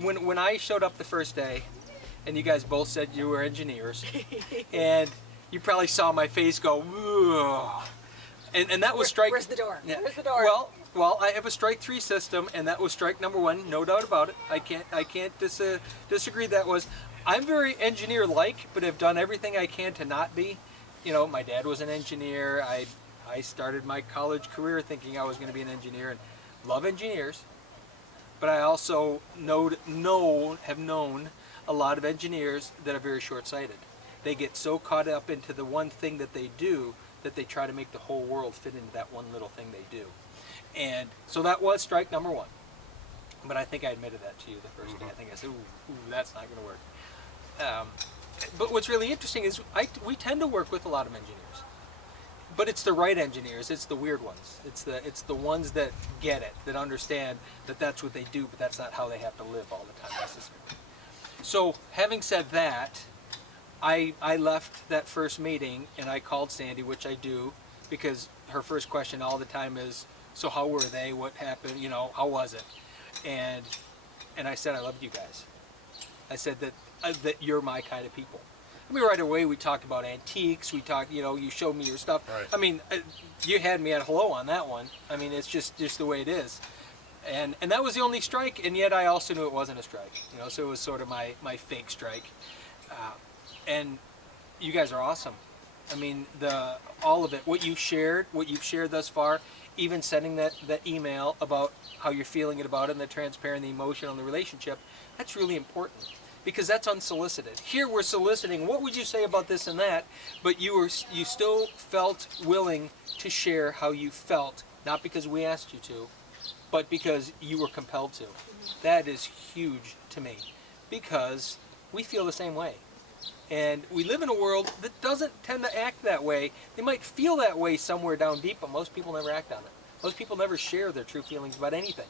when I showed up the first day, and you guys both said you were engineers, and you probably saw my face go, ugh. And that was strike. Where's the door? Yeah. Where's the door? Well, I have a strike 3 system, and that was strike number 1, no doubt about it. I can't disagree. That was. I'm very engineer-like, but have done everything I can to not be. You know, my dad was an engineer. I started my college career thinking I was going to be an engineer, and love engineers. But I also have known a lot of engineers that are very short-sighted. They get so caught up into the one thing that they do that they try to make the whole world fit into that one little thing they do. And so that was strike number 1. But I think I admitted that to you the first day. I think I said, ooh, that's not going to work. But what's really interesting is we tend to work with a lot of engineers. But it's the right engineers. It's the weird ones. It's the ones that get it, that understand that that's what they do, but that's not how they have to live all the time necessarily. So having said that, I left that first meeting and I called Sandy, which I do, because her first question all the time is, so how were they? What happened? You know, how was it? And I said I loved you guys. I said that you're my kind of people. I mean, right away we talked about antiques. We talked, you know, you showed me your stuff. Right. I mean, you had me at hello on that one. I mean, it's just the way it is. And that was the only strike, and yet I also knew it wasn't a strike. You know, so it was sort of my fake strike. And you guys are awesome. I mean, all of it, what you've shared thus far, even sending that email about how you're feeling about it and the transparent, the emotion on the relationship, that's really important. Because that's unsolicited. Here we're soliciting, what would you say about this and that? But you still felt willing to share how you felt, not because we asked you to, but because you were compelled to. That is huge to me, because we feel the same way. And we live in a world that doesn't tend to act that way. They might feel that way somewhere down deep, but most people never act on it. Most people never share their true feelings about anything.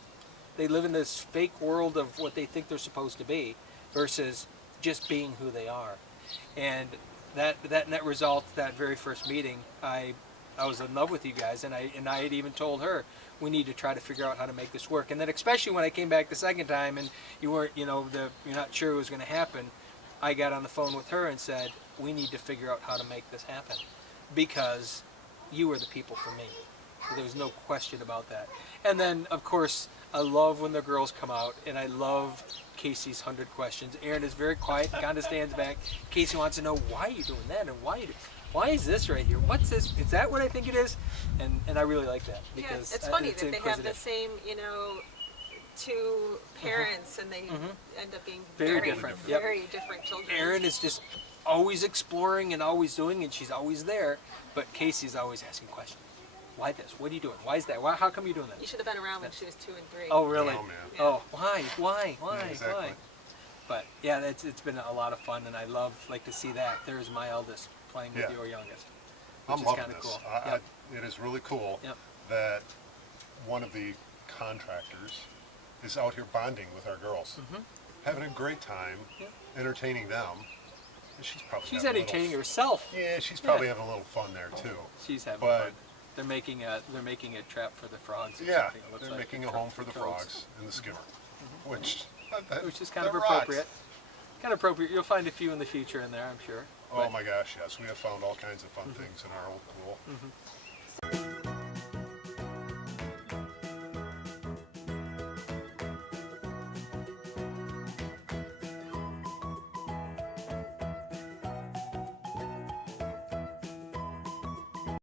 They live in this fake world of what they think they're supposed to be, versus just being who they are. And that net result, that very first meeting, I was in love with you guys, and I had even told her, we need to try to figure out how to make this work. And then especially when I came back the second time and you weren't, you know, you're not sure it was going to happen, I got on the phone with her and said, we need to figure out how to make this happen, because you are the people for me. So there was no question about that. And then, of course, I love when the girls come out, and I love Casey's 100 questions. Erin is very quiet, kind of stands back. Casey wants to know, why are you doing that, and why is this right here? What's this? Is that what I think it is? And I really like that, because yeah, it's funny that they have the same, you know, 2 parents, and they end up being very different. Very different children. Erin is just always exploring and always doing, and she's always there. But Casey's always asking questions. Why this? What are you doing? Why is that? How come you're doing that? You should have been around when she was 2 and 3. Oh, really? Oh, man. Yeah. Oh, why? Yeah, exactly. Why? But yeah, it's been a lot of fun, and I love to see that. There's my eldest playing with your youngest. Which I'm is loving kinda this. cool. It is really cool Yep. that one of the contractors is out here bonding with our girls, having a great time, entertaining them. And she's entertaining herself. Yeah, she's probably having a little fun there too. She's having But- fun. They're making a trap for the frogs. Or Yeah, something, it looks they're like. making a Trap home for the toads. frogs in the skimmer, which Which is kind of that rocks. appropriate. Kind of appropriate. You'll find a few in the future in there, I'm sure. Oh my gosh, yes, we have found all kinds of fun things in our old pool.